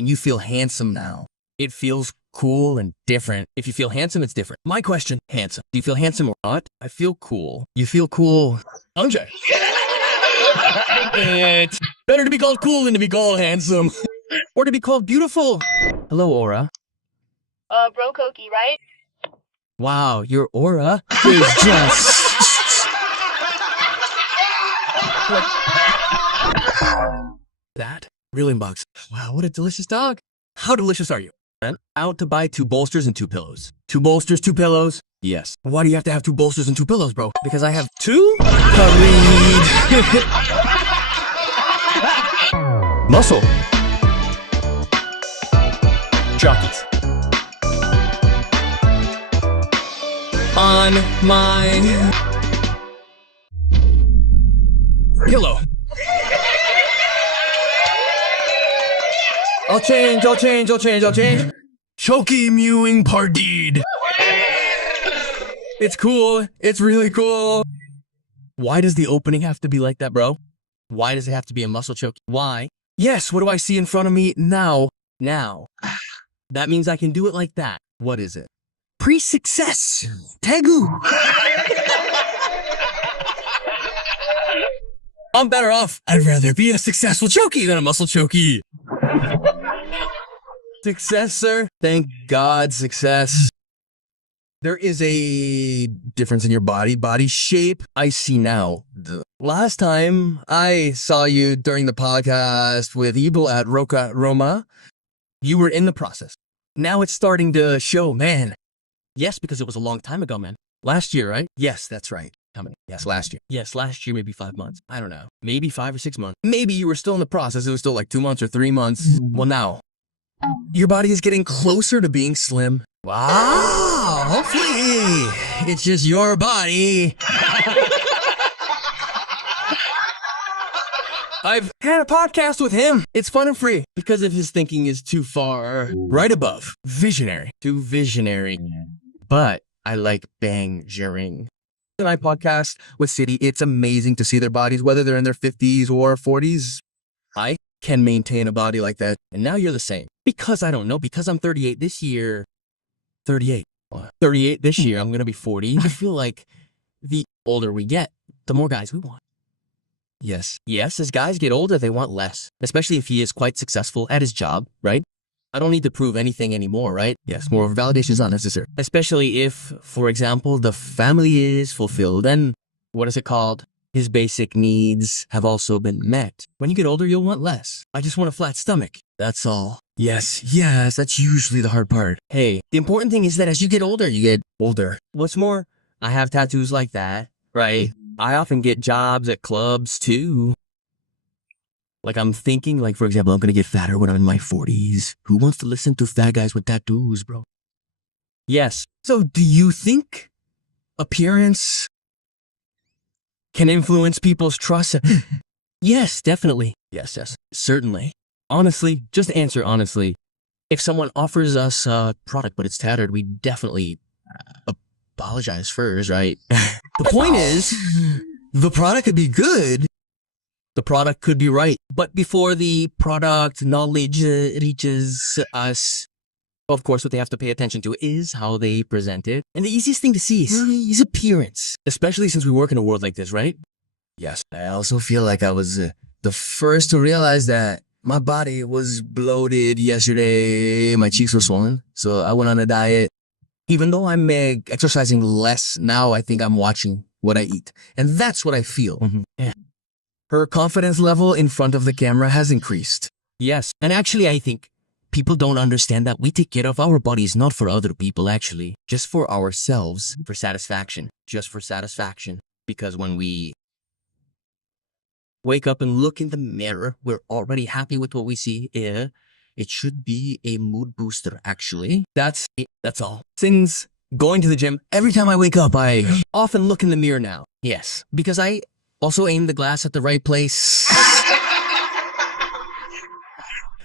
and you feel handsome now. It feels cool and different. If you feel handsome, it's different. My question, handsome. Do you feel handsome or not? I feel cool. You feel cool. Andre. It's better to be called cool than to be called handsome. Or to be called beautiful. Hello, Aura. Bro Coki, right? Wow, your aura is just... that? Real inbox. Wow, what a delicious dog. How delicious are you? Out to buy 2 bolsters and 2 pillows. 2 bolsters, 2 pillows? Yes. Why do you have to have 2 bolsters and 2 pillows, bro? Because I have 2? Khalid. Muscle. Jockeys. On my pillow. I'll change. Coki mewing partied. It's cool. It's really cool. Why does the opening have to be like that, bro? Why does it have to be a muscle choke? Why? Yes, what do I see in front of me now? Now. That means I can do it like that. What is it? Pre-success. Tegu. I'm better off. I'd rather be a successful chokey than a muscle chokey. Success, sir. Thank God, success. There is a difference in your body shape. I see now. The last time I saw you during the podcast with Ebel at Roca Roma, you were in the process. Now it's starting to show, man. Yes, because it was a long time ago, man. Last year, right? Yes, that's right. How many? Yes, last year. Yes, last year, maybe 5 months. I don't know. Maybe 5 or 6 months. Maybe you were still in the process. It was still like 2 months or 3 months. Well, now, your body is getting closer to being slim. Wow, hopefully it's just your body. I've had a podcast with him. It's fun and free because if his thinking is too far right above. Visionary. Too visionary. But I like bang-jering. And I podcast with City. It's amazing to see their bodies, whether they're in their 50s or 40s. I can maintain a body like that. And now you're the same. Because I don't know. Because I'm 38 this year. 38 this year. I'm going to be 40. I feel like the older we get, the more guys we want. Yes. Yes, as guys get older, they want less. Especially if he is quite successful at his job, right? I don't need to prove anything anymore, right? Yes, more validation is not necessary. Especially if, for example, the family is fulfilled and, what is it called? His basic needs have also been met. When you get older, you'll want less. I just want a flat stomach. That's all. Yes, that's usually the hard part. Hey, the important thing is that as you get older, you get older. What's more, I have tattoos like that, right? I often get jobs at clubs too. Like I'm thinking, like for example, I'm gonna get fatter when I'm in my 40s. Who wants to listen to fat guys with tattoos, bro? Yes. So do you think appearance can influence people's trust? Yes, definitely. Yes, certainly. Honestly, just answer honestly. If someone offers us a product but it's tattered, we definitely apologize first, right? The point is, the product could be good. The product could be right. But before the product knowledge reaches us, of course, what they have to pay attention to is how they present it. And the easiest thing to see is appearance. Especially since we work in a world like this, right? Yes. I also feel like I was the first to realize that my body was bloated yesterday. My cheeks were swollen. So I went on a diet. Even though I'm exercising less now, I think I'm watching what I eat. And that's what I feel. Yeah. Her confidence level in front of the camera has increased. Yes. And actually, I think people don't understand that we take care of our bodies not for other people, actually. Just for ourselves. For satisfaction. Just for satisfaction. Because when we wake up and look in the mirror, we're already happy with what we see. Yeah. It should be a mood booster, actually. That's it. That's all. Since going to the gym, every time I wake up, I often look in the mirror now. Yes. Because I also aim the glass at the right place.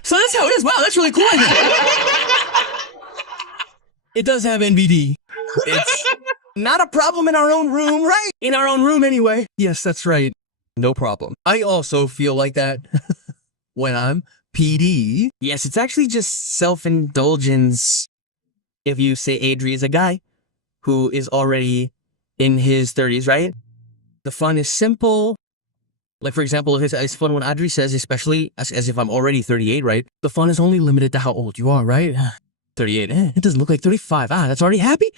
So that's how it is. Wow, that's really cool. It does have NBD. It's not a problem in our own room, right? In our own room anyway. Yes, that's right. No problem. I also feel like that when I'm PD. Yes, it's actually just self-indulgence. If you say Adri is a guy who is already in his 30s, right? The fun is simple. Like, for example, it's fun when Adri says, especially as if I'm already 38, right? The fun is only limited to how old you are, right? 38. It doesn't look like 35. That's already happy?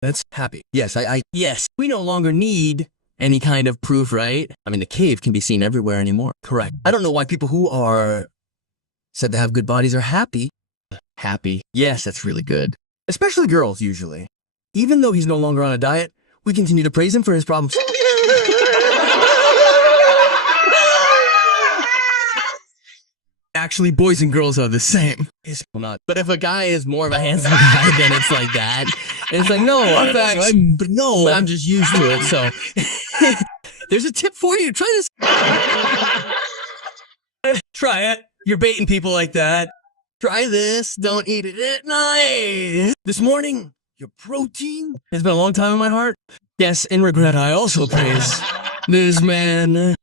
That's happy. Yes, yes, we no longer need any kind of proof, right? I mean, the cave can be seen everywhere anymore. Correct. I don't know why people who are said to have good bodies are happy. Happy. Yes, that's really good. Especially girls, usually. Even though he's no longer on a diet, we continue to praise him for his problems. Actually, boys and girls are the same. It's not. But if a guy is more of a handsome guy, then it's like that. And it's like, no, I'm just used to it, so. There's a tip for you. Try this. Try it. You're baiting people like that. Try this. Don't eat it at night. This morning, your protein has been a long time in my heart. Yes, in regret, I also praise this man.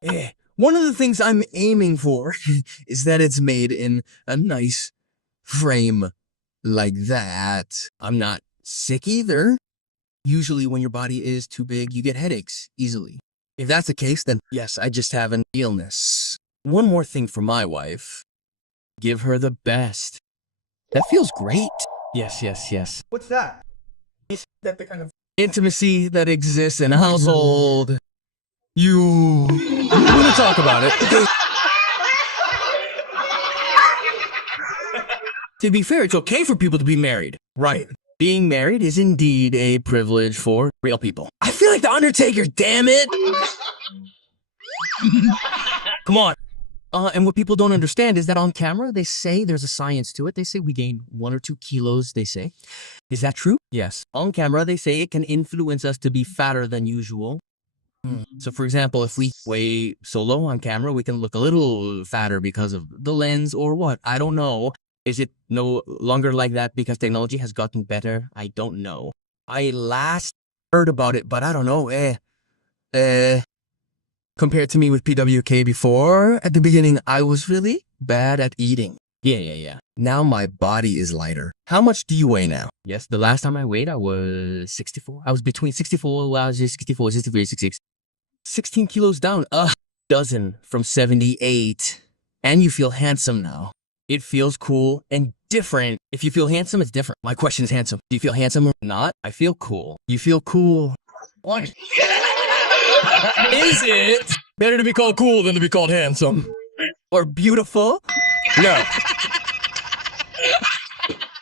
Yeah. One of the things I'm aiming for is that it's made in a nice frame like that. I'm not sick either. Usually when your body is too big, you get headaches easily. If that's the case, then yes, I just have an illness. One more thing for my wife. Give her the best. That feels great. Yes. What's that? Is that the kind of intimacy that exists in a household? You want to talk about it? To be fair, it's okay for people to be married. Right. Being married is indeed a privilege for real people. I feel like the Undertaker, damn it! Come on. And what people don't understand is that on camera, they say there's a science to it. They say we gain 1 or 2 kilos, they say. Is that true? Yes. On camera, they say it can influence us to be fatter than usual. So, for example, if we weigh so low on camera, we can look a little fatter because of the lens or what? I don't know. Is it no longer like that because technology has gotten better? I don't know. I last heard about it, but I don't know. Compared to me with PWK before, at the beginning, I was really bad at eating. Yeah. Now my body is lighter. How much do you weigh now? Yes, the last time I weighed, I was 64. I was between 64, 63, 66. 16 kilos down, a dozen from 78. And you feel handsome now. It feels cool and different. If you feel handsome, it's different. My question is handsome. Do you feel handsome or not? I feel cool. You feel cool. What? Is it better to be called cool than to be called handsome? Or beautiful? No.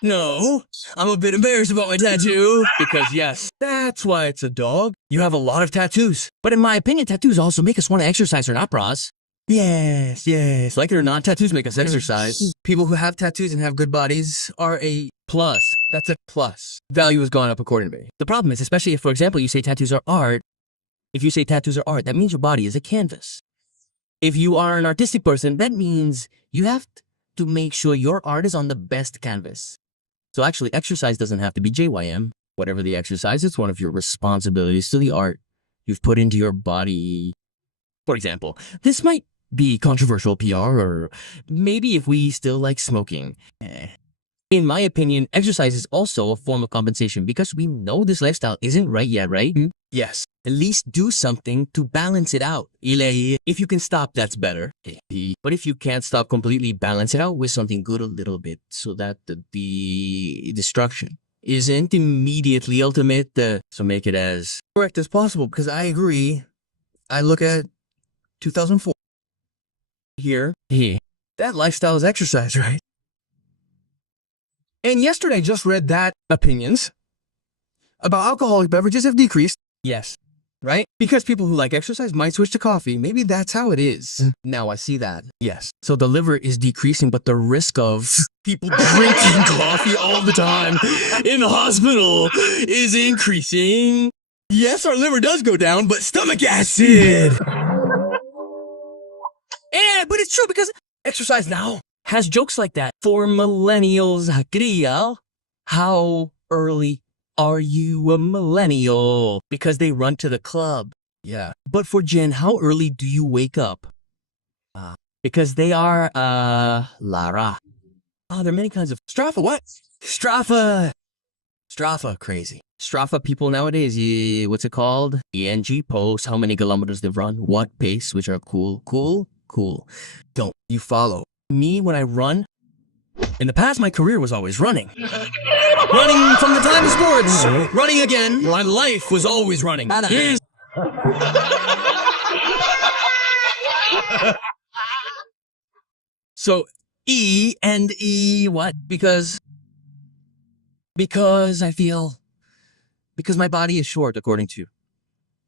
No, I'm a bit embarrassed about my tattoo. Because yes, that's why it's a dog. You have a lot of tattoos. But in my opinion, tattoos also make us want to exercise or not, bras. Yes. Like it or not, tattoos make us exercise. People who have tattoos and have good bodies are a plus. That's a plus. Value has gone up according to me. The problem is, especially if, for example, you say tattoos are art. If you say tattoos are art, that means your body is a canvas. If you are an artistic person, that means you have to make sure your art is on the best canvas. So actually, exercise doesn't have to be JYM. Whatever the exercise, it's one of your responsibilities to the art you've put into your body. For example, this might be controversial PR, or maybe if we still like smoking. In my opinion, exercise is also a form of compensation because we know this lifestyle isn't right yet, right? Yes. At least do something to balance it out. If you can stop, that's better. But if you can't stop completely, balance it out with something good a little bit so that the destruction isn't immediately ultimate. So make it as correct as possible, because I agree. I look at 2004 here. That lifestyle is exercise, right? And yesterday I just read that opinions about alcoholic beverages have decreased. Yes. Right? Because people who like exercise might switch to coffee. Maybe that's how it is. Now I see that. Yes. So the liver is decreasing, but the risk of people drinking coffee all the time in the hospital is increasing. Yes, our liver does go down, but stomach acid. Yeah, but it's true because exercise now has jokes like that. For millennials, how early are you a millennial? Because they run to the club. Yeah. But for Jen, how early do you wake up? Because they are, Lara. Oh, there are many kinds of Strafa. What? Strafa, crazy. Strafa people nowadays, what's it called? ENG post, how many kilometers they've run, what pace, which are cool. Don't you follow me when I run? In the past, my career was always running. Running from the time of sports. Running again. My life was always running. So, E and E, what? Because I feel, because my body is short, according to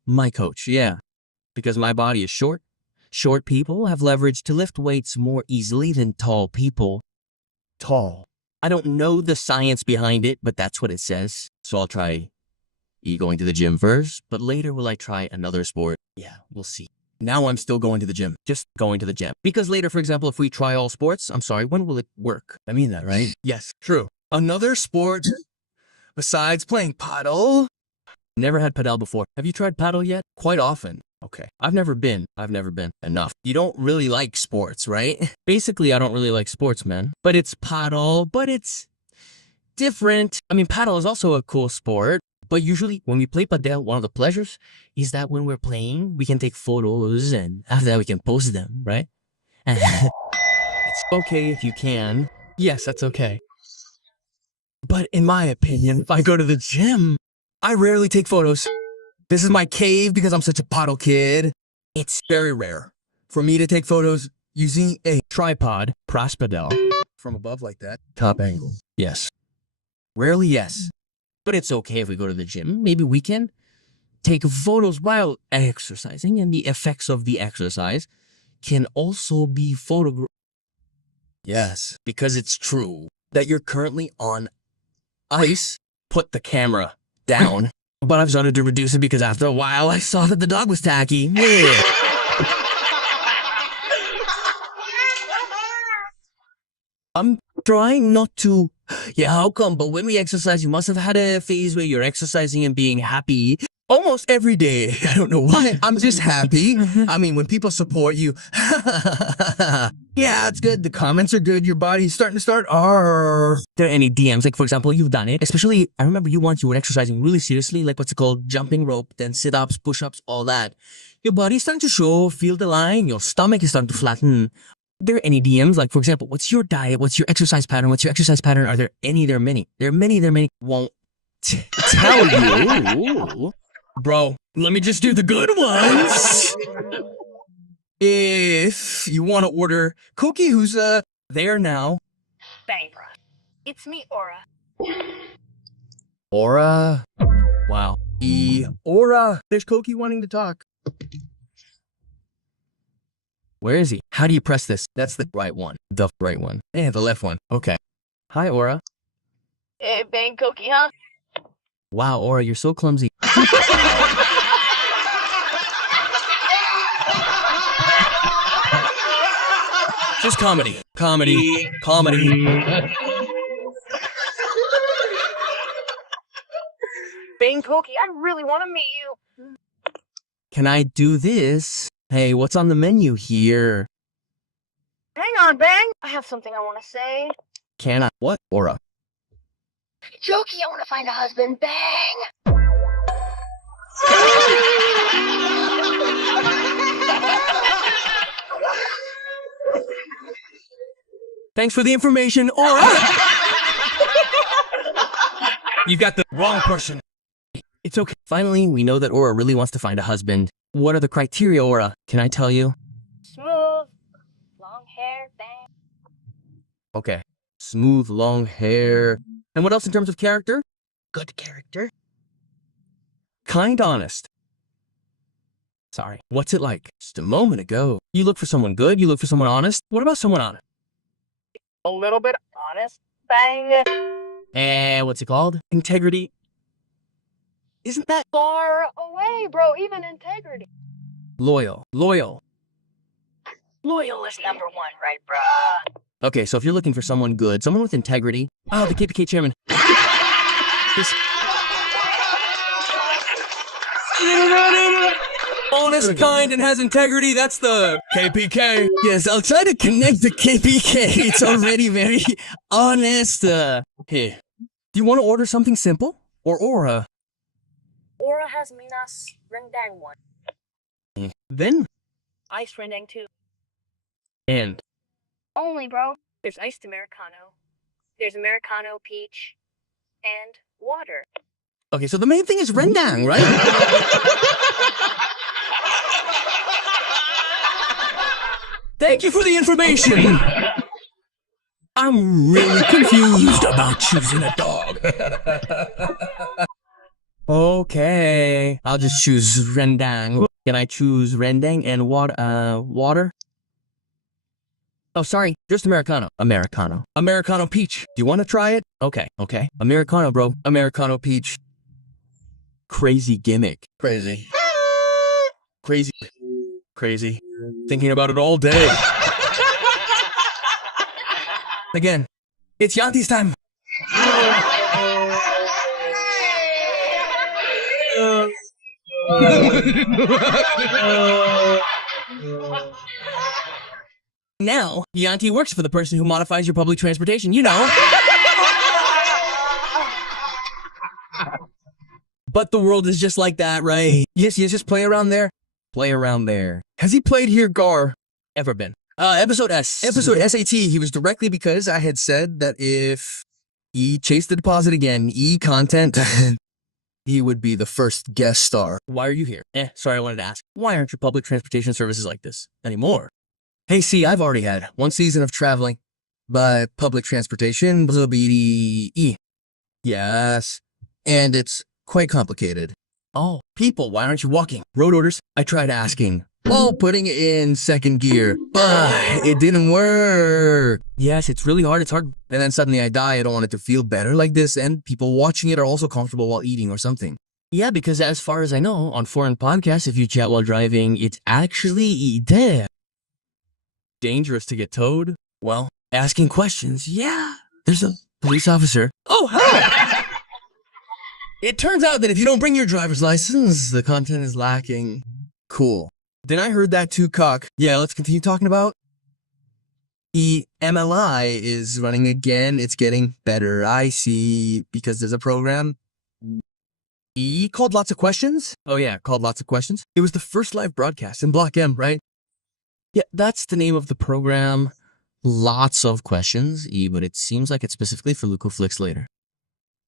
my coach, yeah. Because my body is short. Short people have leverage to lift weights more easily than tall people. Tall. I don't know the science behind it, but that's what it says. So I'll try E going to the gym first, but later will I try another sport? Yeah, we'll see. Now I'm still going to the gym. Just going to the gym. Because later, for example, if we try all sports, I'm sorry, when will it work? I mean that, right? Yes, true. Another sport besides playing paddle? Never had paddle before. Have you tried paddle yet? Quite often. Okay. I've never been. Enough. You don't really like sports, right? Basically, I don't really like sports, man. But it's paddle, but it's different. I mean, paddle is also a cool sport. But usually, when we play padel, one of the pleasures is that when we're playing, we can take photos, and after that, we can post them, right? It's okay if you can. Yes, that's okay. But in my opinion, if I go to the gym, I rarely take photos. This is my cave because I'm such a paddle kid. It's very rare for me to take photos using a tripod, Prospadel, from above like that. Top angle. Yes. Rarely, yes. But it's okay if we go to the gym. Maybe we can take photos while exercising, and the effects of the exercise can also be photographed. Yes, because it's true that you're currently on ice. Put the camera down. But I've started to reduce it because after a while I saw that the dog was tacky. Yeah. I'm trying not to. Yeah, how come? But when we exercise, you must have had a phase where you're exercising and being happy almost every day. I don't know why. I'm just happy. I mean, when people support you, yeah, it's good. The comments are good. Your body's starting to start. Are there any DMs? Like, for example, you've done it. Especially, I remember you once you were exercising really seriously, like what's it called? Jumping rope, then sit-ups, push-ups, all that. Your body's starting to show, feel the line. Your stomach is starting to flatten. Are there any DMs? Like, for example, what's your diet? What's your exercise pattern? Are there any? There are many. Won't tell you. Bro, let me just do the good ones. If you want to order Coki, who's there now. Bang, bro. It's me, Aura. Aura? Wow. Aura. There's Coki wanting to talk. Where is he? How do you press this? That's the right one. The right one. Yeah, the left one. Okay. Hi, Aura. Hey, Bang Coki, huh? Wow, Aura, you're so clumsy. Just comedy. Comedy. Bang Coki, I really want to meet you. Can I do this? Hey, what's on the menu here? Hang on, Bang. I have something I want to say. Can I? What? Aura. Jokey, I want to find a husband. Bang. Thanks for the information, Aura! You got the wrong person. It's okay. Finally, we know that Aura really wants to find a husband. What are the criteria, Aura? Can I tell you? Smooth, long hair, bang. Okay. Smooth, long hair. And what else in terms of character? Good character. Kind honest. Sorry. What's it like? Just a moment ago. You look for someone good, you look for someone honest. What about someone honest? A little bit honest, bang. What's it called? Integrity. Isn't that Far away, bro, even integrity. loyal? Loyal is number one, right, bruh? Okay, so if you're looking for someone good, someone with integrity. Oh, the KPK chairman. This honest honest, kind, and has integrity. That's the KPK. Yes, I'll try to connect the KPK. It's already very honest. Here. Do you want to order something simple? Or Aura? Aura has Minas rendang one. Then? Ice rendang two. And? Only, bro. There's iced Americano. There's Americano peach. And water. Okay, so the main thing is rendang, right? Thank you for the information. I'm really confused about choosing a dog. Okay, I'll just choose rendang. Can I choose rendang and water? Oh, sorry, just Americano. Americano peach. Do you want to try it? Okay. Americano, bro. Americano peach. Crazy gimmick. Crazy. Thinking about it all day. Again, it's Yanti's time. Now, Yanti works for the person who modifies your public transportation, you know. But the world is just like that, right? Yes, just play around there. Has he played here, Gar? Ever been? Episode S. Episode SAT, he was directly because I had said that if he chased the deposit again, content, he would be the first guest star. Why are you here? Sorry, I wanted to ask. Why aren't your public transportation services like this anymore? Hey, see, I've already had 1 season of traveling by public transportation. Yes, and it's quite complicated. Oh, people, why aren't you walking? Road orders, I tried asking. Oh, putting it in second gear, but it didn't work. Yes, it's really hard. It's hard. And then suddenly I die. I don't want it to feel better like this. And people watching it are also comfortable while eating or something. Yeah, because as far as I know, on foreign podcasts, if you chat while driving, it's actually dead. Dangerous to get towed? Well, asking questions, yeah. There's a police officer. Oh, hi! It turns out that if you don't bring your driver's license, the content is lacking. Cool. Then I heard that too, Cock. Yeah, let's continue talking about. The MLI is running again. It's getting better. I see, because there's a program. Called Lots of Questions? Oh yeah, called Lots of Questions. It was the first live broadcast in Block M, right? Yeah, that's the name of the program. Lots of Questions, but it seems like it's specifically for Luco Flicks later.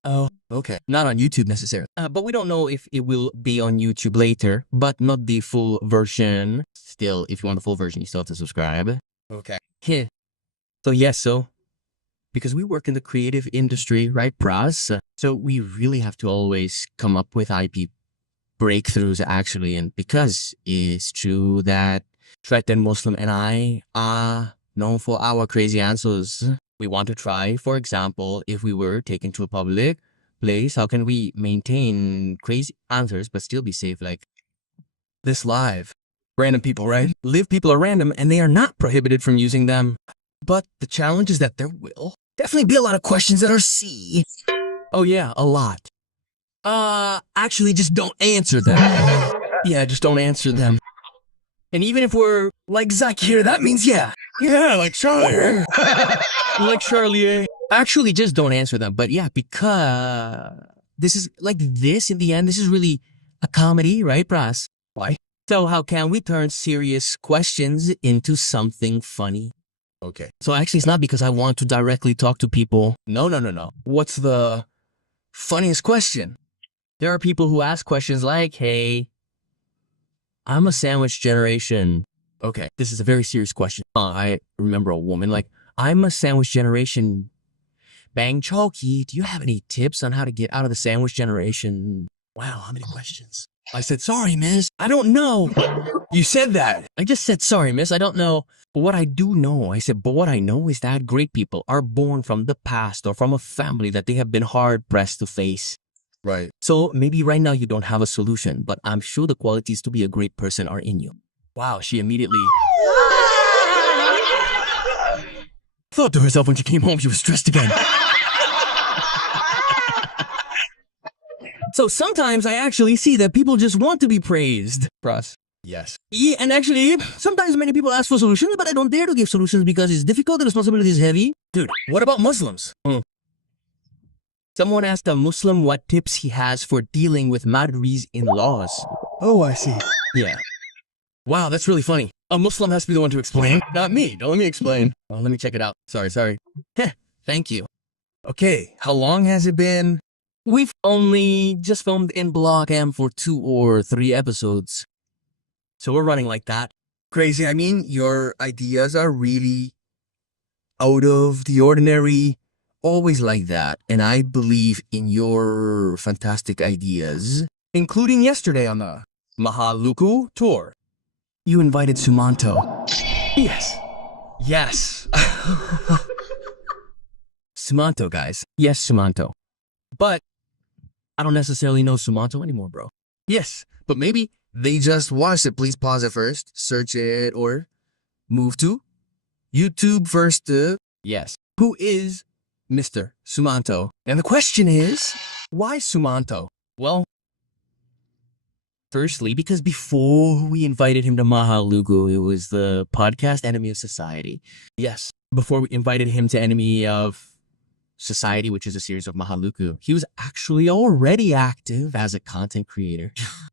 Oh, okay. Not on YouTube necessarily. But we don't know if it will be on YouTube later, but not the full version. Still, if you want the full version, you still have to subscribe. Okay. Yeah. So because we work in the creative industry, right, Pras? So we really have to always come up with IP breakthroughs, actually. And because it's true that Threatened Muslim and I are known for our crazy answers. We want to try, for example, if we were taken to a public place, how can we maintain crazy answers but still be safe? Like this live. Random people, right? Live people are random and they are not prohibited from using them. But the challenge is that there will definitely be a lot of questions that are C. Oh yeah, a lot. Actually just don't answer them. Yeah, just don't answer them. And even if we're like Zach here, that means yeah. Yeah, like Charlie. Like Charlie. Actually, just don't answer them. But yeah, because this is like this in the end, this is really a comedy, right, Pras? Why? So how can we turn serious questions into something funny? Okay. So actually, it's not because I want to directly talk to people. No. What's the funniest question? There are people who ask questions like, hey, I'm a sandwich generation. Okay, this is a very serious question. I remember a woman like, I'm a sandwich generation. Bang Chalky, do you have any tips on how to get out of the sandwich generation? Wow, how many questions? I said, sorry, miss, I don't know. You said that. I just said, sorry, miss, I don't know. But what I do know, I said, but what I know is that great people are born from the past or from a family that they have been hard-pressed to face. Right. So maybe right now you don't have a solution, but I'm sure the qualities to be a great person are in you. Wow, she immediately thought to herself when she came home she was stressed again. So sometimes I actually see that people just want to be praised. Pras. Yes. Yeah, and actually, sometimes many people ask for solutions, but I don't dare to give solutions because it's difficult, the responsibility is heavy. Dude, what about Muslims? Someone asked a Muslim what tips he has for dealing with Madri's in-laws. Oh, I see. Yeah. Wow, that's really funny. A Muslim has to be the one to explain. Not me. Don't let me explain. Oh, let me check it out. Sorry. Thank you. Okay, how long has it been? We've only just filmed in Block M for 2 or 3 episodes. So we're running like that. Crazy. I mean, your ideas are really out of the ordinary. Always like that. And I believe in your fantastic ideas. Including yesterday on the Mahaluku tour. You invited Sumanto. Yes. Yes. Sumanto, guys. Yes, Sumanto. But I don't necessarily know Sumanto anymore, bro. Yes, but maybe they just watched it. Please pause it first, search it, or move to YouTube first. Yes. Who is Mr. Sumanto? And the question is, why Sumanto? Well, firstly, because before we invited him to Mahalugu, it was the podcast Enemy of Society. Yes. Before we invited him to Enemy of Society, which is a series of Mahaluku, he was actually already active as a content creator.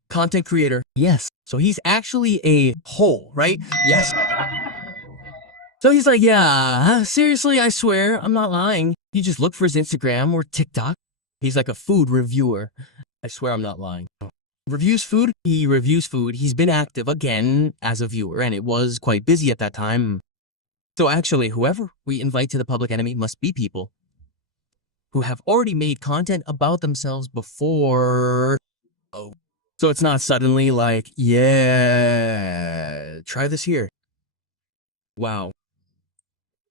Content creator, yes. So he's actually a whole, right? Yes. So he's like, yeah, seriously, I swear, I'm not lying. You just look for his Instagram or TikTok. He's like a food reviewer. I swear I'm not lying. Reviews food? He reviews food. He's been active again as a viewer, and it was quite busy at that time. So actually, whoever we invite to the Public Enemy must be people who have already made content about themselves before. Oh. So it's not suddenly like, yeah, try this here. Wow.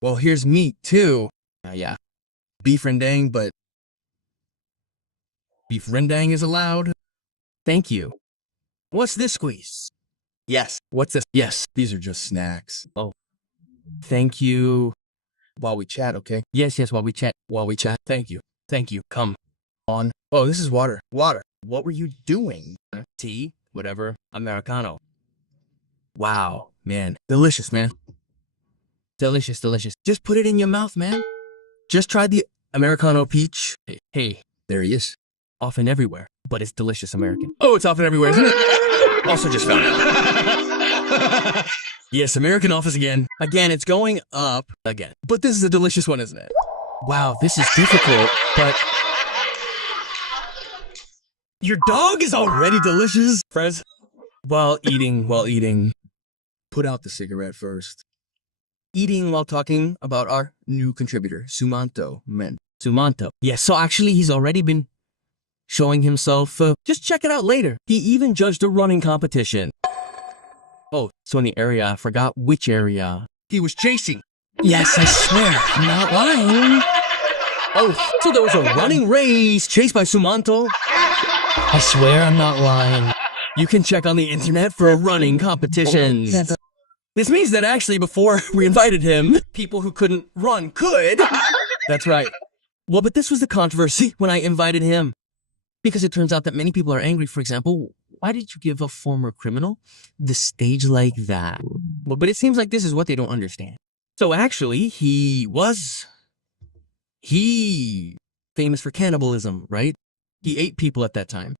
Well, here's meat too. Yeah. Beef rendang, but beef rendang is allowed. Thank you. What's this squeeze? Yes. What's this? Yes. These are just snacks. Oh. Thank you. While we chat, okay? Yes, while we chat. Thank you. Come on. Oh, this is water. Water. What were you doing? Tea? Whatever. Americano. Wow, man. Delicious, man. Delicious. Just put it in your mouth, man. Just try the Americano peach. Hey. There he is. Often everywhere, but it's delicious American. Oh, it's often everywhere, isn't it? Also just found out. Yes, American Office again. Again, it's going up again. But this is a delicious one, isn't it? Wow, this is difficult, but your dog is already delicious, Frez. While eating. Put out the cigarette first. Eating while talking about our new contributor, Sumanto. Sumanto. Yes, so actually he's already been showing himself. Just check it out later. He even judged a running competition. Oh, so in the area, I forgot which area. He was chasing. Yes, I swear, I'm not lying. Oh, so there was a running race chased by Sumanto. I swear I'm not lying. You can check on the internet for running competitions. This means that actually before we invited him, people who couldn't run could. That's right. Well, but this was the controversy when I invited him. Because it turns out that many people are angry. For example, why did you give a former criminal the stage like that? Well, but it seems like this is what they don't understand. So actually, he famous for cannibalism, right? He ate people at that time,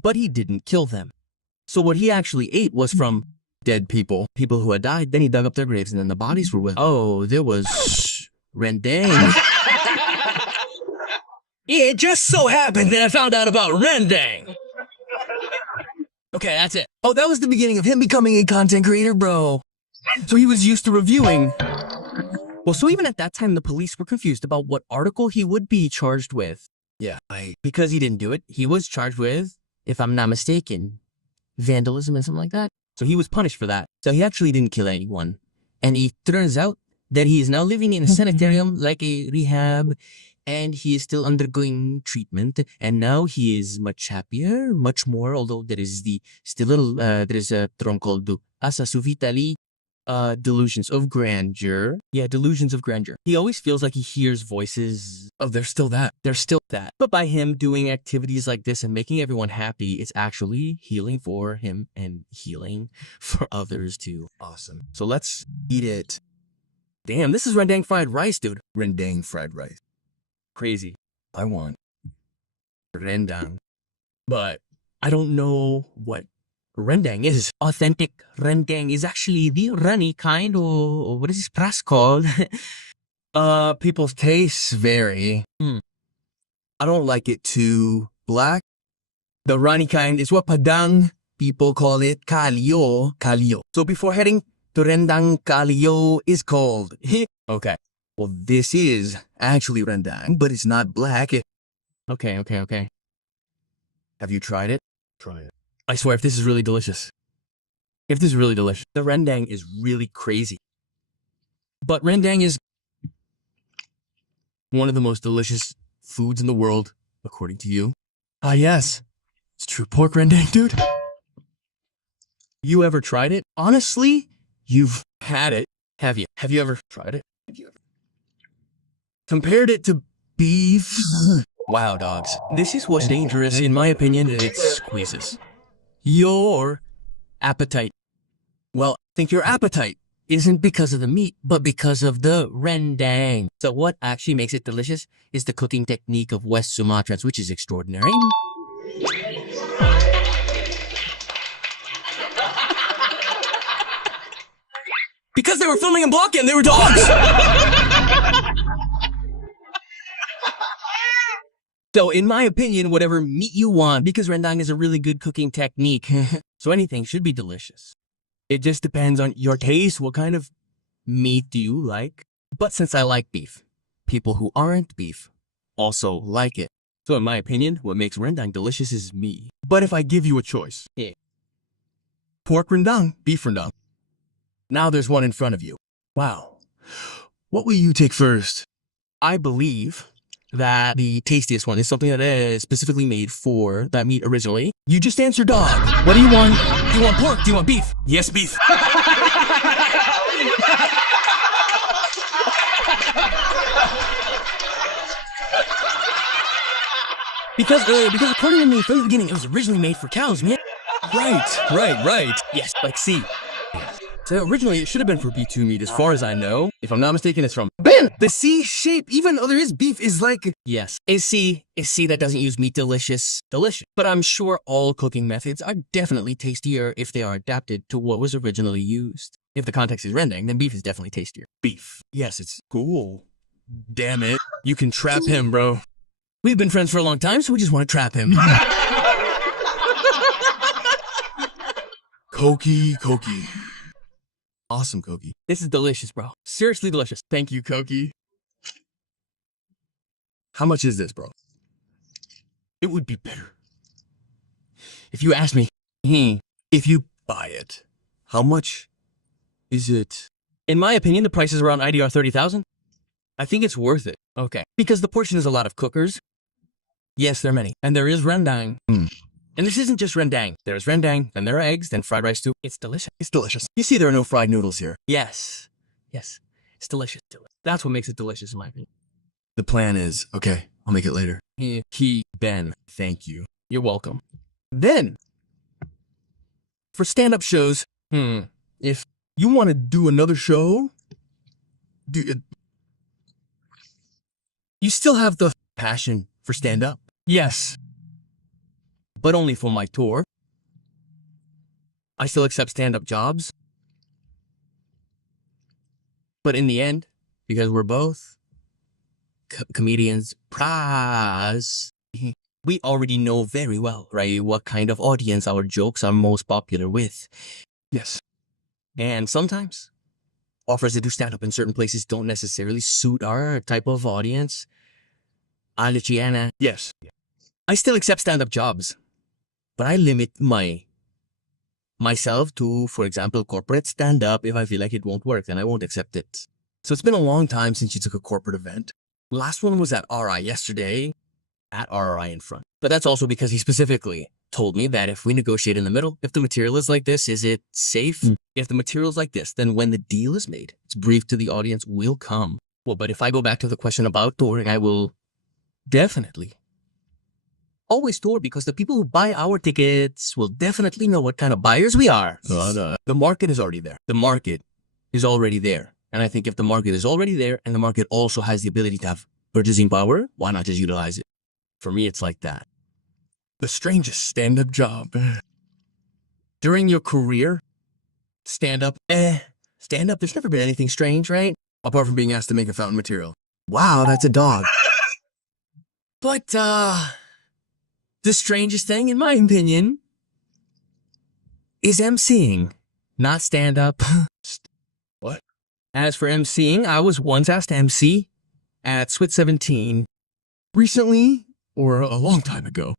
but he didn't kill them. So what he actually ate was from dead people who had died. Then he dug up their graves, and then the bodies were with. Oh, there was rendang. It just so happened that I found out about rendang. Okay, that's it. Oh, that was the beginning of him becoming a content creator, bro. So he was used to reviewing. Well, so even at that time, the police were confused about what article he would be charged with. Yeah, because he didn't do it, he was charged with, if I'm not mistaken, vandalism and something like that. So he was punished for that. So he actually didn't kill anyone. And it turns out that he is now living in a sanitarium, like a rehab, and he is still undergoing treatment. And now he is much happier, much more, although there is there is a term called asa suvitali. delusions of grandeur. Yeah, delusions of grandeur. He always feels like he hears voices. Oh, there's still that. There's still that. But by him doing activities like this and making everyone happy, it's actually healing for him and healing for others too. Awesome. So let's eat it. Damn, this is rendang fried rice, dude. Rendang fried rice. Crazy. I want. Rendang. But I don't know what rendang is. Authentic rendang is actually the runny kind, or what is this pras called? People's tastes vary. I don't like it too black. The runny kind is what padang. People call it kalyo. Kalyo. So before heading to rendang, kalyo is called. Okay. Well, this is actually rendang, but it's not black. Okay. Have you tried it? Try it. I swear, if this is really delicious. If this is really delicious. The rendang is really crazy. But rendang is one of the most delicious foods in the world, according to you. Ah, yes. It's true pork rendang, dude. You ever tried it? Honestly, you've had it. Have you? Have you ever tried it? Have you ever compared it to beef? Wow, dogs. This is what's dangerous, in my opinion. It squeezes your appetite. Well, I think your appetite isn't because of the meat, but because of the rendang. So what actually makes it delicious is the cooking technique of West Sumatrans, which is extraordinary. Because they were filming in Block and they were dogs! So, in my opinion, whatever meat you want, because rendang is a really good cooking technique, so anything should be delicious. It just depends on your taste. What kind of meat do you like? But since I like beef, people who aren't beef also like it. So, in my opinion, what makes rendang delicious is me. But if I give you a choice, pork rendang, beef rendang, Now there's one in front of you. wow. What will you take first? I believe that the tastiest one is something that is specifically made for that meat originally. You just answer dog. What do you want? Do you want pork? Do you want beef? Yes, beef. Because according to me, from the beginning, it was originally made for cows, man. Right. Yes, like C. So originally, it should have been for B2 meat, as far as I know. If I'm not mistaken, it's from Ben. The C shape, even though there is beef, is like... Yes. Is C that doesn't use meat delicious? Delicious. But I'm sure all cooking methods are definitely tastier if they are adapted to what was originally used. If the context is rendang, then beef is definitely tastier. Beef. Yes, it's cool. Damn it. You can trap him, bro. We've been friends for a long time, so we just want to trap him. Coki. Awesome, Coki. This is delicious, bro. Seriously delicious. Thank you, Coki. How much is this, bro? It would be better if you asked me. If you buy it, how much is it? In my opinion, the price is around IDR 30,000. I think it's worth it. Okay. Because the portion is a lot of cookers. Yes, there are many. And there is rendang. And this isn't just rendang. There's rendang, then there are eggs, then fried rice too. It's delicious. It's delicious. You see there are no fried noodles here. Yes. It's delicious. That's what makes it delicious in my opinion. The plan is, okay, I'll make it later. Ben. Thank you. You're welcome. Then, for stand-up shows, if You want to do another show? you still have the passion for stand-up. Yes. But only for my tour. I still accept stand-up jobs. But in the end, because we're both comedians, we already know very well, right, what kind of audience our jokes are most popular with. Yes. And sometimes, offers to do stand-up in certain places don't necessarily suit our type of audience. Luciana. Yes. I still accept stand-up jobs. But I limit myself to, for example, corporate stand-up. If I feel like it won't work, then I won't accept it. So it's been a long time since you took a corporate event. Last one was at RI yesterday, at RI in front. But that's also because he specifically told me that if we negotiate in the middle, if the material is like this, is it safe? If the material is like this, then when the deal is made, it's briefed to the audience, will come. Well, but if I go back to the question about touring, I will definitely always tour because the people who buy our tickets will definitely know what kind of buyers we are. The market is already there. The market is already there. And I think if the market is already there and the market also has the ability to have purchasing power, why not just utilize it? For me, it's like that. The strangest stand-up job. During your career, stand-up, stand-up, there's never been anything strange, right? Apart from being asked to make a fountain material. Wow, that's a dog. But, the strangest thing, in my opinion, is emceeing, not stand-up. What? As for emceeing, I was once asked to MC at Swit 17 recently, or a long time ago.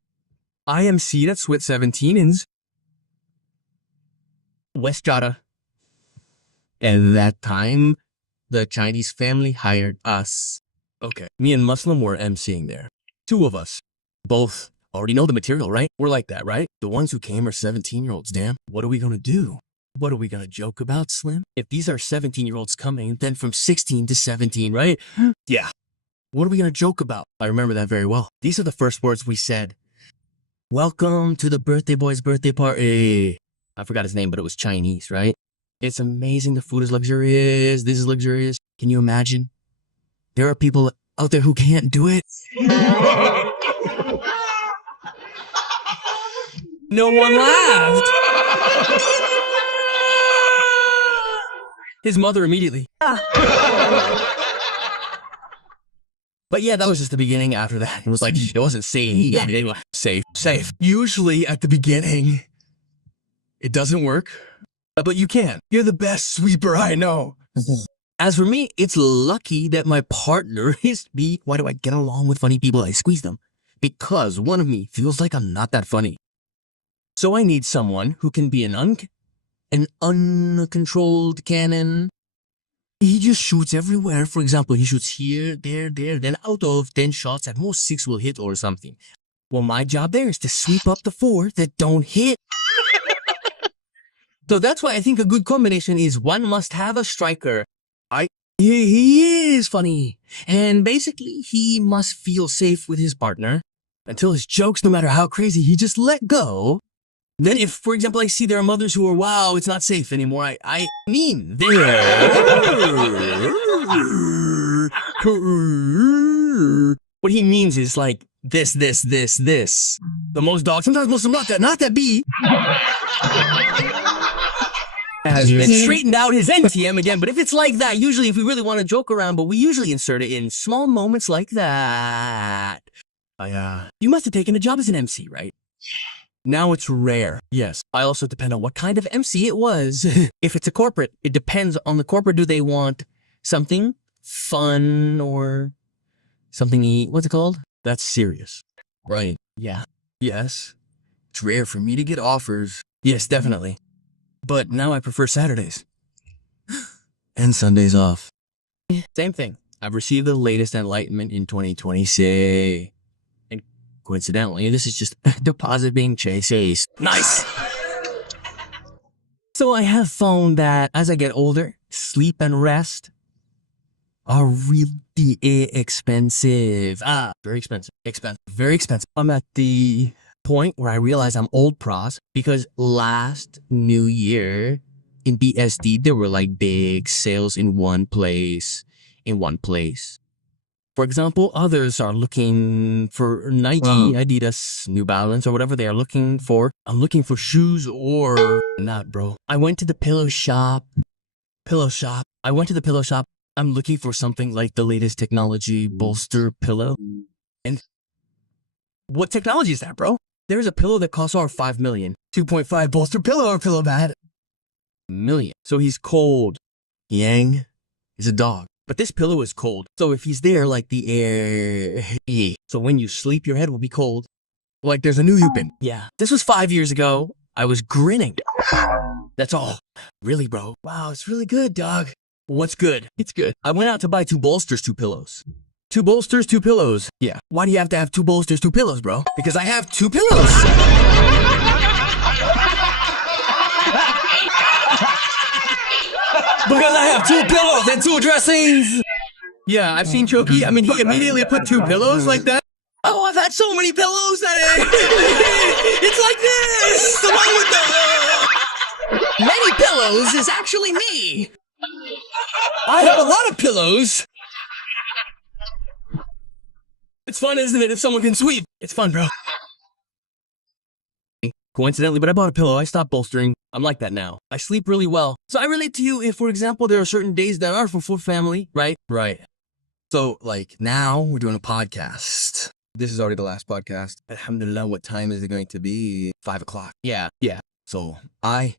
I emceed at Swit 17 in West Java. At that time, the Chinese family hired us. Okay, me and Muslim were emceeing there. Two of us, both already know the material, right? We're like that, right? The ones who came are 17-year-olds, damn. What are we gonna do? What are we gonna joke about, Slim? If these are 17-year-olds coming, then from 16 to 17, right? Yeah. What are we gonna joke about? I remember that very well. These are the first words we said. Welcome to the birthday boy's birthday party. I forgot his name, but it was Chinese, right? It's amazing. The food is luxurious. This is luxurious. Can you imagine? There are people out there who can't do it. No one laughed. His mother immediately. But yeah, that was just the beginning. After that, it was like, it wasn't safe. Safe. Usually at the beginning, it doesn't work, but you can. You're the best sweeper I know. As for me, it's lucky that my partner is me. Why do I get along with funny people? I squeeze them. Because one of me feels like I'm not that funny. So I need someone who can be an uncontrolled cannon. He just shoots everywhere. For example, he shoots here, there, then out of 10 shots, at most 6 will hit or something. Well, my job there is to sweep up the 4 that don't hit. So that's why I think a good combination is one must have a striker. He is funny. And basically, he must feel safe with his partner until his jokes, no matter how crazy, he just let go. Then if, for example, I see there are mothers who are, wow, it's not safe anymore, I mean, what he means is like this. The most dog, sometimes most of them not that B. Has been straightened out his NTM again, but if it's like that, usually if we really want to joke around, but we usually insert it in small moments like that. You must have taken a job as an MC, right? Now it's rare. Yes. I also depend on what kind of MC it was. If it's a corporate, it depends on the corporate. Do they want something fun or something, what's it called? That's serious. Right. Yeah. Yes. It's rare for me to get offers. Yes, definitely. But now I prefer Saturdays. And Sundays off. Same thing. I've received the latest enlightenment in 2020. And coincidentally, this is just a deposit being chased. Nice! So I have found that as I get older, sleep and rest are really expensive. Very expensive. Very expensive. I'm at the point where I realize I'm old pros because last New Year in BSD, there were like big sales in one place. For example, others are looking for Nike, Adidas, New Balance, or whatever they are looking for. I'm looking for shoes or not, bro. I went to the pillow shop. I'm looking for something like the latest technology bolster pillow. And what technology is that, bro? There's a pillow that costs over 5 million. 2.5 bolster pillow or pillow mat. Million. So he's cold. Yang is a dog. But this pillow is cold. So if he's there, like the air. So when you sleep, your head will be cold. Like there's a new Yupin. Yeah. This was 5 years ago. I was grinning. That's all. Really, bro. Wow, it's really good, dog. What's good? It's good. I went out to buy 2 bolsters, 2 pillows. 2 bolsters, 2 pillows. Yeah. Why do you have to have 2 bolsters, 2 pillows, bro? Because I have 2 pillows. Because I have 2 pillows and 2 dressings. Yeah, I've seen Coki. I mean, he immediately put 2 pillows like that. Oh, I've had so many pillows that it's like this. The one with the many pillows is actually me. I have a lot of pillows. It's fun, isn't it? If someone can sweep, it's fun, bro. Coincidentally, but I bought a pillow. I stopped bolstering. I'm like that now. I sleep really well. So I relate to you if, for example, there are certain days that are for family, right? Right. So, like, now we're doing a podcast. This is already the last podcast. Alhamdulillah, what time is it going to be? 5 o'clock. Yeah. So I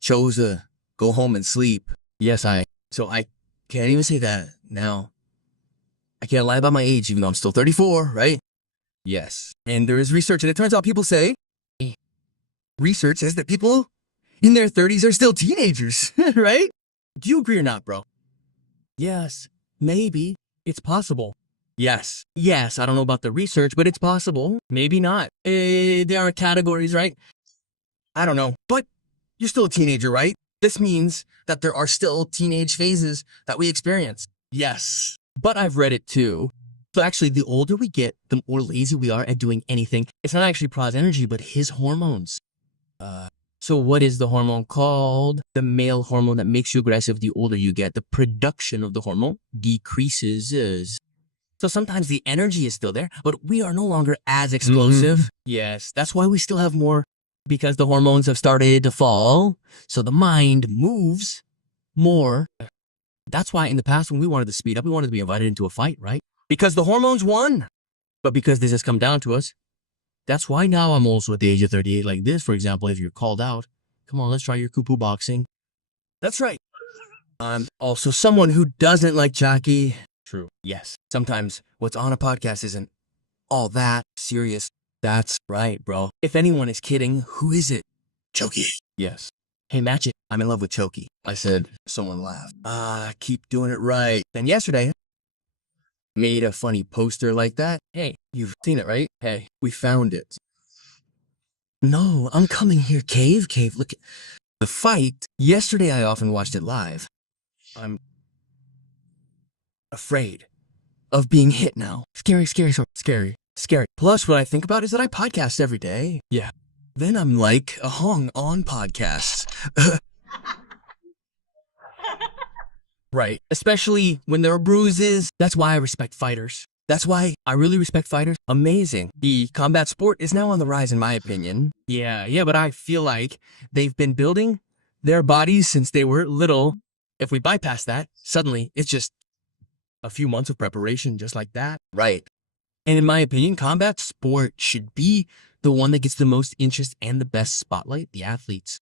chose to go home and sleep. Yes, So I can't even say that now. I can't lie about my age, even though I'm still 34, right? Yes. And there is research, and it turns out people say, research says that people in their 30s are still teenagers, right? Do you agree or not, bro? Yes, maybe. It's possible. Yes, I don't know about the research, but it's possible. Maybe not. There are categories, right? I don't know. But you're still a teenager, right? This means that there are still teenage phases that we experience. Yes. But I've read it too. So actually, the older we get, the more lazy we are at doing anything. It's not actually Pra's energy, but his hormones. So what is the hormone called? The male hormone that makes you aggressive the older you get. The production of the hormone decreases. So sometimes the energy is still there, but we are no longer as explosive. Yes, that's why we still have more, because the hormones have started to fall. So the mind moves more. That's why in the past when we wanted to speed up, we wanted to be invited into a fight, right? Because the hormones won. But because this has come down to us, that's why now I'm also at the age of 38 like this. For example, if you're called out, come on, let's try your kupu boxing. That's right. I'm also someone who doesn't like Jackie. True. Yes. Sometimes what's on a podcast isn't all that serious. That's right, bro. If anyone is kidding, who is it? Coki. Yes. Hey, match it. I'm in love with Coki. I said, someone laughed. Keep doing it right. Then yesterday, made a funny poster like that. Hey, you've seen it, right? Hey, we found it. No, I'm coming here. Cave. Look at the fight. Yesterday, I often watched it live. I'm afraid of being hit now. Scary. Plus, what I think about is that I podcast every day. Yeah. Then I'm like a hong on podcasts. Right. Especially when there are bruises. That's why I respect fighters. That's why I really respect fighters. Amazing. The combat sport is now on the rise in my opinion. Yeah, but I feel like they've been building their bodies since they were little. If we bypass that, suddenly it's just a few months of preparation just like that. Right. And in my opinion, combat sport should be the one that gets the most interest and the best spotlight, the athletes,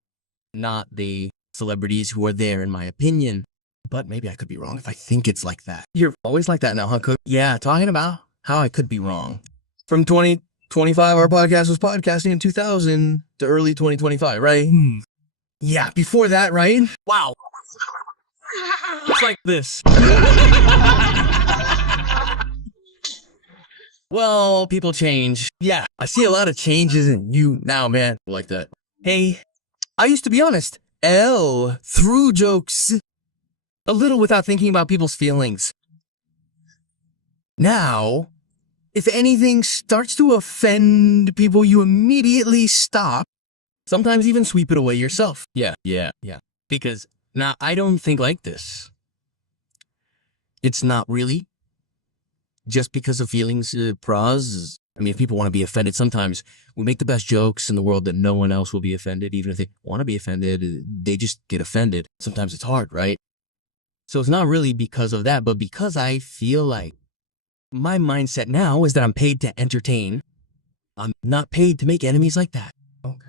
not the celebrities who are there in my opinion. But maybe I could be wrong if I think it's like that. You're always like that now, huh, Cook? Yeah, talking about how I could be wrong. From 2025, our podcast was podcasting in 2000 to early 2025, right? Yeah, before that, right? Wow. It's like this. Well, people change. Yeah, I see a lot of changes in you now, man. Like that. Hey, I used to be honest. Through jokes. A little without thinking about people's feelings. Now, if anything starts to offend people, you immediately stop. Sometimes even sweep it away yourself. Yeah. Because now I don't think like this. It's not really just because of feelings, pros. I mean, if people want to be offended, sometimes we make the best jokes in the world that no one else will be offended. Even if they want to be offended, they just get offended. Sometimes it's hard, right? So it's not really because of that, but because I feel like my mindset now is that I'm paid to entertain. I'm not paid to make enemies like that. Okay.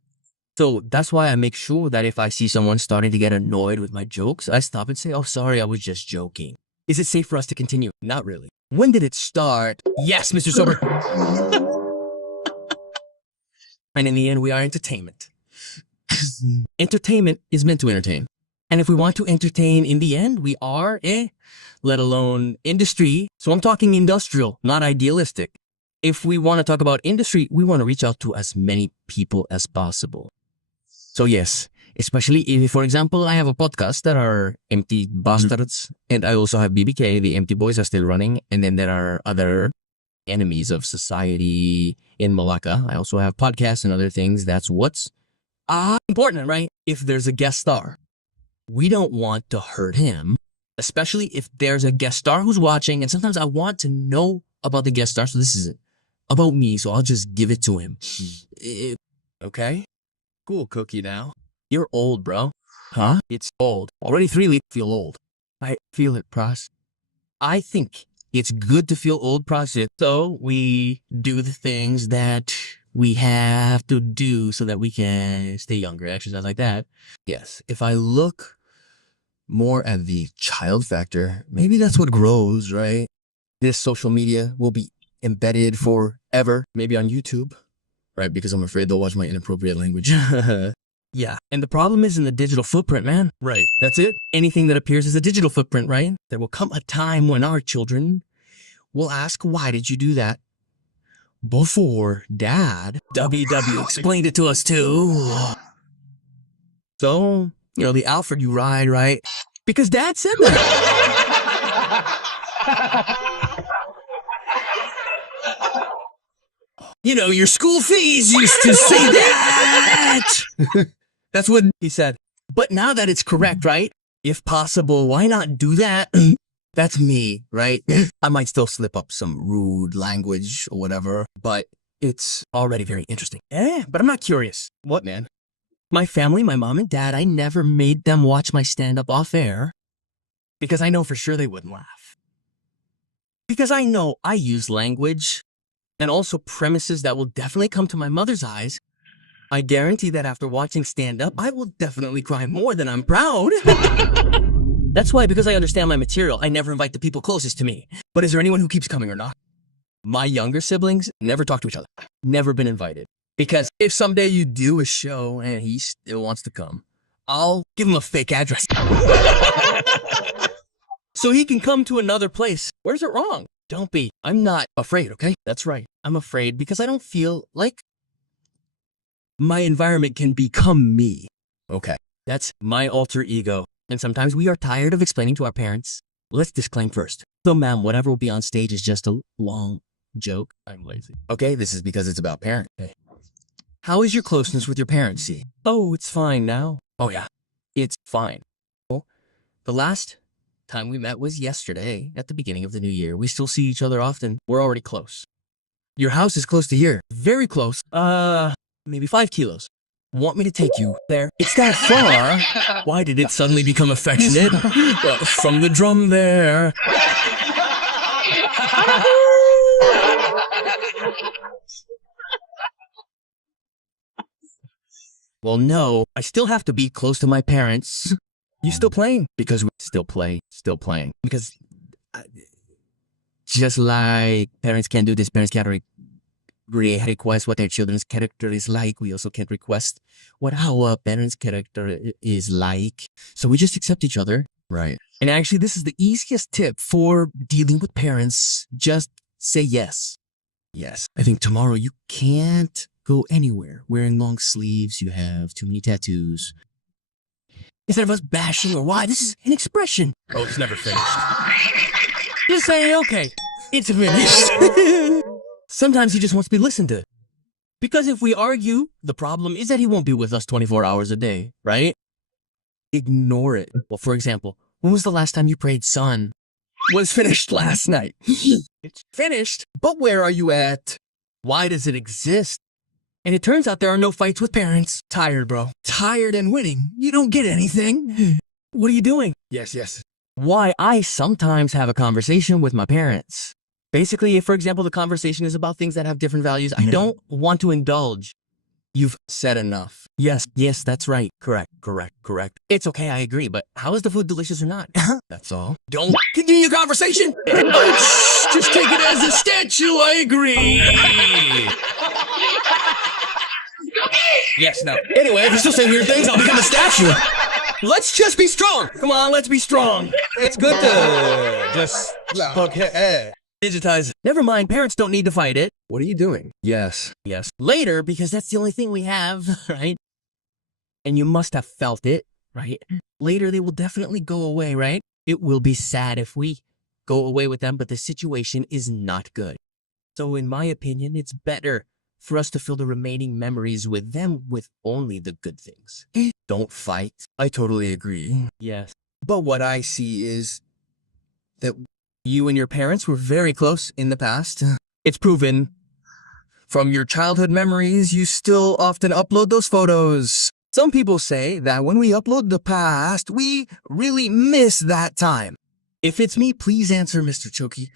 So that's why I make sure that if I see someone starting to get annoyed with my jokes, I stop and say, oh, sorry, I was just joking. Is it safe for us to continue? Not really. When did it start? Yes, Mr. Sober. And in the end, we are entertainment. Entertainment is meant to entertain. And if we want to entertain in the end, we are let alone industry. So I'm talking industrial, not idealistic. If we want to talk about industry, we want to reach out to as many people as possible. So yes, Especially if, for example, I have a podcast that are empty bastards, and I also have BBK, the empty boys are still running, and then there are other enemies of society in Malacca. I also have podcasts and other things. That's what's important, right? If there's a guest star, we don't want to hurt him, especially if there's a guest star who's watching, and sometimes I want to know about the guest star, so this is about me, so I'll just give it to him. Okay? Cool, Cookie now. You're old, bro. Huh? It's old. Already 3 weeks, feel old. I feel it, Pros. I think it's good to feel old, Pros. So we do the things that we have to do so that we can stay younger, exercise like that. Yes, if I look more at the child factor, maybe that's what grows, right? This social media will be embedded forever, maybe on YouTube, right? Because I'm afraid they'll watch my inappropriate language. Yeah, and the problem is in the digital footprint, man. Right, that's it. Anything that appears is a digital footprint, right? There will come a time when our children will ask, why did you do that? Before Dad, WW explained it to us too. So, the Alfred you ride, right? Because Dad said that. Your school fees used to say that. That's what he said. But now that it's correct, right? If possible, why not do that? That's me, right? I might still slip up some rude language or whatever, but it's already very interesting. But I'm not curious. What, man? My family, my mom and dad, I never made them watch my stand-up off air because I know for sure they wouldn't laugh. Because I know I use language and also premises that will definitely come to my mother's eyes. I guarantee that after watching stand-up, I will definitely cry more than I'm proud. That's why, because I understand my material, I never invite the people closest to me. But is there anyone who keeps coming or not? My younger siblings never talk to each other. Never been invited. Because if someday you do a show and he still wants to come, I'll give him a fake address. So he can come to another place. Where's it wrong? Don't be. I'm not afraid, okay? That's right. I'm afraid because I don't feel like my environment can become me. Okay. That's my alter ego. And sometimes we are tired of explaining to our parents. Let's disclaim first. So, ma'am, whatever will be on stage is just a long joke. I'm lazy. Okay, this is because it's about parents. Okay. How is your closeness with your parents, see? Oh, it's fine now. Oh, yeah. It's fine. Well, the last time we met was yesterday at the beginning of the new year. We still see each other often. We're already close. Your house is close to here. Very close. Maybe 5 kilos. Want me to take you there? It's that far. Why did it suddenly become affectionate? From the drum there. Well, no, I still have to be close to my parents. You still playing? Because we still playing. Because just like parents can't do this, parents can't request what their children's character is like. We also can't request what our parents' character is like. So we just accept each other. Right. And actually, this is the easiest tip for dealing with parents. Just say yes. Yes. I think tomorrow you can't go anywhere wearing long sleeves. You have too many tattoos. Instead of us bashing or why, this is an expression. Oh, it's never finished. Just say, okay, it's finished. Sometimes he just wants to be listened to. Because if we argue, the problem is that he won't be with us 24 hours a day, right? Ignore it. Well, for example, when was the last time you prayed, son? Was finished last night. It's finished, but where are you at? Why does it exist? And it turns out there are no fights with parents. Tired, bro. Tired and winning. You don't get anything. What are you doing? Yes. Why I sometimes have a conversation with my parents. Basically, if, for example, the conversation is about things that have different values, I don't want to indulge. You've said enough. Yes, that's right. Correct. It's okay, I agree, but how is the food delicious or not? That's all. Don't continue your conversation. Just take it as a statue, I agree. Yes, no. Anyway, if you still say weird things, I'll become a statue. Let's just be strong. Come on, let's be strong. It's good to just digitize. Never mind, parents don't need to fight it. What are you doing? Yes. Later, because that's the only thing we have, right? and you must have felt it, right? Later, they will definitely go away, right? It will be sad if we go away with them, but the situation is not good. So in my opinion, it's better for us to fill the remaining memories with them with only the good things. Don't fight. I totally agree. Yes. But what I see is that you and your parents were very close in the past. It's proven. From your childhood memories, you still often upload those photos. Some people say that when we upload the past, we really miss that time. If it's me, please answer, Mr. Choki.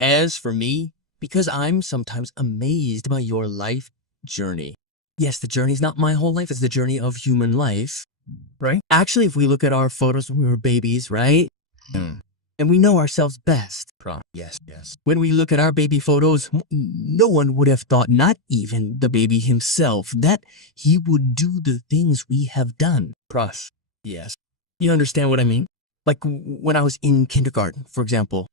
As for me, because I'm sometimes amazed by your life journey. Yes, the journey's not my whole life, it's the journey of human life, right? Actually, if we look at our photos when we were babies, right? And we know ourselves best. Yes, yes. When we look at our baby photos, no one would have thought, not even the baby himself, that he would do the things we have done. Yes. You understand what I mean? Like when I was in kindergarten, for example,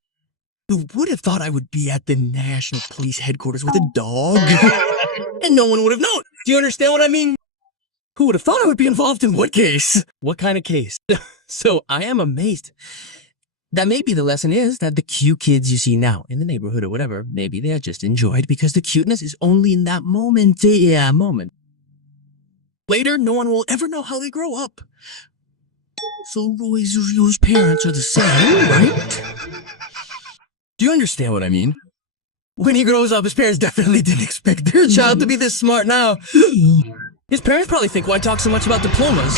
who would have thought I would be at the National Police Headquarters with a dog? And no one would have known. Do you understand what I mean? Who would have thought I would be involved in what case? What kind of case? So I am amazed. That maybe the lesson is that the cute kids you see now in the neighborhood or whatever, maybe they are just enjoyed because the cuteness is only in that moment. Yeah, moment. Later, no one will ever know how they grow up. So Roy's parents are the same, right? Do you understand what I mean? When he grows up, his parents definitely didn't expect their child to be this smart now. His parents probably think, why talk so much about diplomas?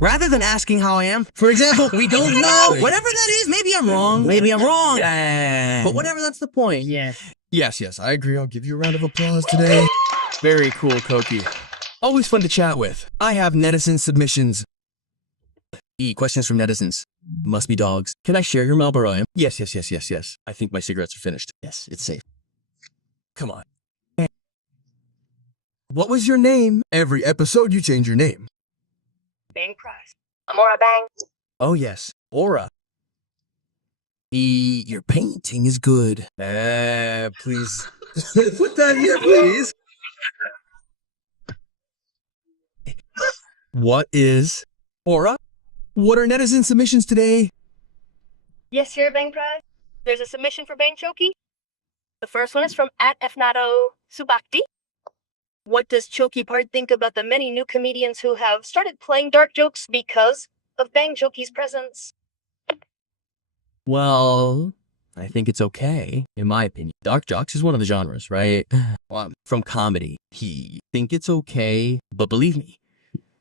Rather than asking how I am, for example, we don't know. Whatever that is, maybe I'm wrong. Maybe I'm wrong. But whatever, that's the point. Yeah. Yes, I agree. I'll give you a round of applause today. Very cool, Coki. Always fun to chat with. I have netizen submissions. Questions from netizens. Must be dogs. Can I share your Marlboro? Em? Yes. I think my cigarettes are finished. Yes, it's safe. Come on. What was your name? Every episode you change your name. Bang prize. Amora Bang. Oh, yes. Aura. Your painting is good. Please. Put that here, please. What is Aura? What are netizen submissions today? Yes, sir, Bang prize. There's a submission for Bang Choki. The first one is from @fnato Subakti. What does Choki Part think about the many new comedians who have started playing dark jokes because of Bang Choki's presence? Well, I think it's okay, in my opinion. Dark jokes is one of the genres, right? From comedy. He think it's okay, but believe me,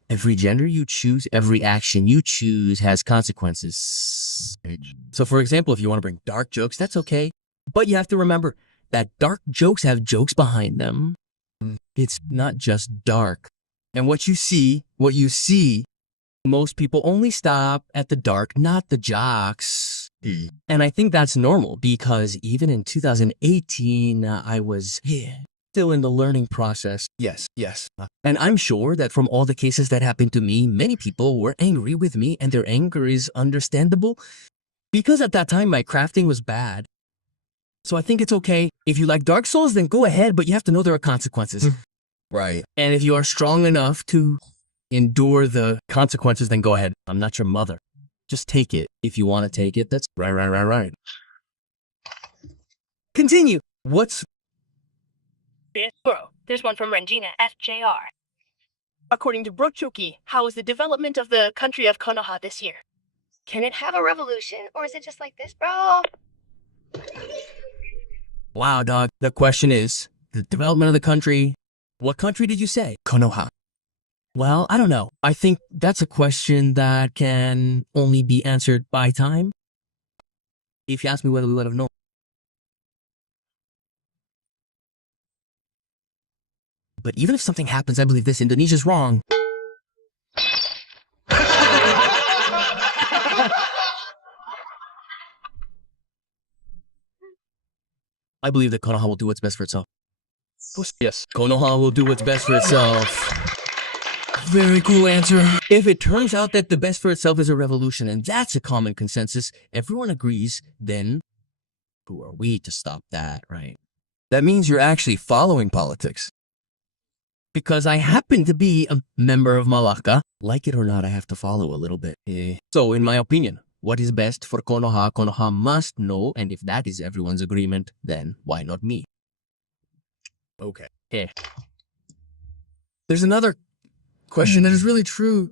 every gender you choose, every action you choose has consequences. So for example, if you want to bring dark jokes, that's okay. But you have to remember that dark jokes have jokes behind them. It's not just dark. And what you see, most people only stop at the dark, not the jocks. And I think that's normal because even in 2018, I was still in the learning process. Yes. And I'm sure that from all the cases that happened to me, many people were angry with me, and their anger is understandable because at that time my crafting was bad. So I think it's okay. If you like Dark Souls, then go ahead, but you have to know there are consequences. Right. And if you are strong enough to endure the consequences, then go ahead. I'm not your mother. Just take it. If you want to take it, that's right. Continue. What's... Bro, there's one from Regina FJR. According to Bro Choki, how is the development of the country of Konoha this year? Can it have a revolution, or is it just like this, bro? Wow, dog. The question is, the development of the country... What country did you say? Konoha. Well, I don't know. I think that's a question that can only be answered by time. If you ask me whether we would have known. But even if something happens, I believe this, Indonesia's wrong. I believe that Konoha will do what's best for itself. Yes, Konoha will do what's best for itself. Very cool answer. If it turns out that the best for itself is a revolution, and that's a common consensus, everyone agrees, then who are we to stop that, right? That means you're actually following politics. because I happen to be a member of Malacca. Like it or not, I have to follow a little bit. So, in my opinion, what is best for Konoha, Konoha must know, and if that is everyone's agreement, then why not me? Okay. There's another question that is really true,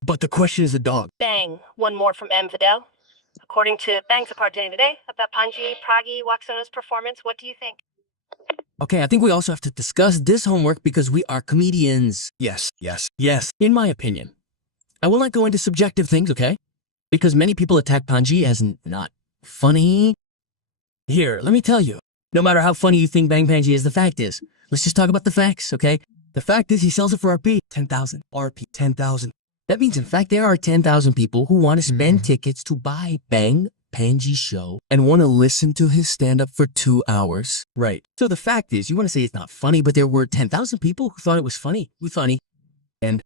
but the question is a dog. Bang. One more from M. Fidel. According to Bang's opinion today about Panji, Pragi, Waxono's performance, what do you think? Okay, I think we also have to discuss this homework because we are comedians. Yes. In my opinion, I will not go into subjective things, okay? Because many people attack Panji as not funny. Here, let me tell you, no matter how funny you think Bang Panji is, the fact is, let's just talk about the facts, okay? The fact is he sells it for RP. 10,000. RP. 10,000. That means, in fact, there are 10,000 people who want to spend tickets to buy Bang Panji's show and want to listen to his stand-up for 2 hours. Right. So the fact is, you want to say it's not funny, but there were 10,000 people who thought it was funny. And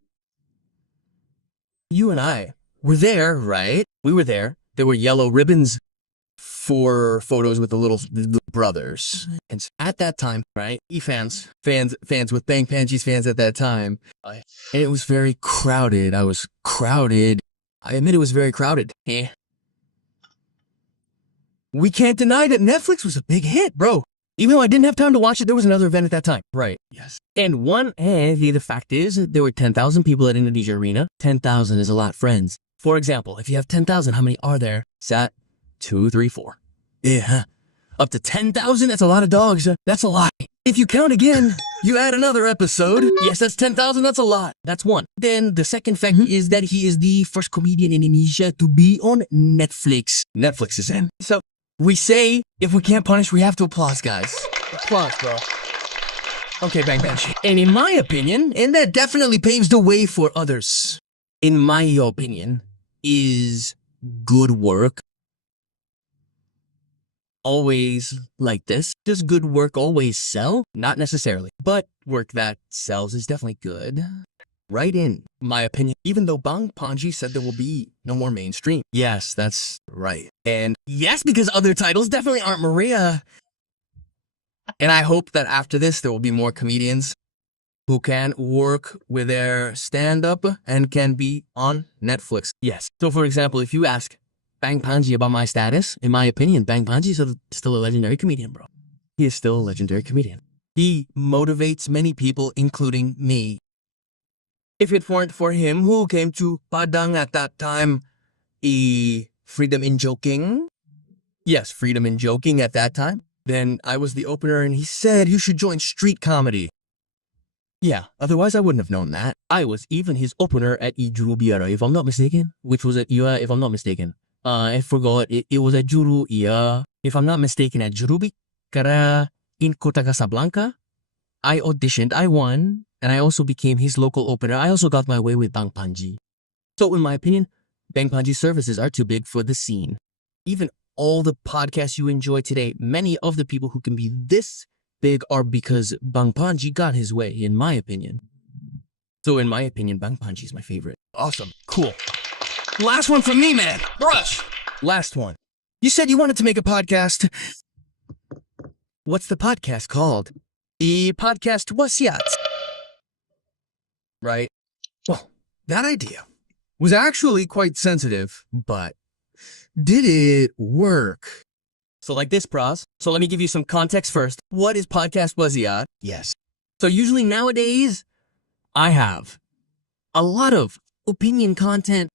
you and I were there, right? We were there. There were yellow ribbons for photos with the little brothers. And at that time, right, fans with Bang Panji's fans at that time, and it was very crowded. I was crowded. I admit it was very crowded. We can't deny that Netflix was a big hit, bro. Even though I didn't have time to watch it, there was another event at that time. Right. Yes. And the fact is, there were 10,000 people at Indonesia Arena. 10,000 is a lot, friends. For example, if you have 10,000, how many are there? Sat 2, 3, 4. Yeah. Up to 10,000? That's a lot of dogs. That's a lot. If you count again, you add another episode. Yes, that's 10,000. That's a lot. That's one. Then the second fact is that he is the first comedian in Indonesia to be on Netflix. Netflix is in. So we say, if we can't punish, we have to applause, guys. Applause, bro. Okay, Bang Panji. And in my opinion, and that definitely paves the way for others, in my opinion, is good work always like this? Does good work always sell? Not necessarily, but work that sells is definitely good. Right in my opinion, even though Bang Panji said there will be no more mainstream. Yes, that's right. And yes, because other titles definitely aren't Maria. And I hope that after this, there will be more comedians who can work with their stand-up and can be on Netflix. Yes. So for example, if you ask Bang Panji about my status, in my opinion, Bang Panji is still a legendary comedian, bro. He is still a legendary comedian. He motivates many people, including me. If it weren't for him, who came to Padang at that time, Freedom in Joking? Yes, Freedom in Joking at that time. Then I was the opener and he said, you should join street comedy. Yeah, otherwise I wouldn't have known that. I was even his opener at Juru Biara, if I'm not mistaken. Which was at if I'm not mistaken. I forgot, it was at Juru, if I'm not mistaken, at Juru Biara in Kota Casablanca. I auditioned, I won, and I also became his local opener. I also got my way with Bang Panji. So in my opinion, Bang Panji's services are too big for the scene. Even all the podcasts you enjoy today, many of the people who can be this big are because Bang Panji got his way, in my opinion. So in my opinion, Bang Panji is my favorite. Awesome. Cool. Last one from me, man. Brush. Last one. You said you wanted to make a podcast. What's the podcast called? The podcast Wasiat. Right? Well, that idea was actually quite sensitive, but did it work? So like this, pros. So let me give you some context first. What is podcast Wasiat? Yes. So usually nowadays, I have a lot of opinion content.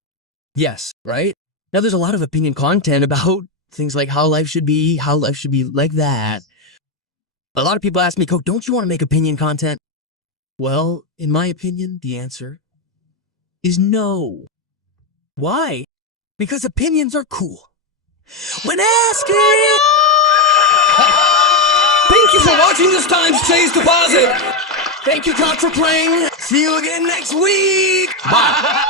Yes, right? Now there's a lot of opinion content about things like how life should be like that. A lot of people ask me, Coke, don't you want to make opinion content? Well, in my opinion, the answer is no. Why? Because opinions are cool. When asking... Thank you for watching this time's Chase Deposit. Thank you, Cock, for playing. See you again next week. Bye.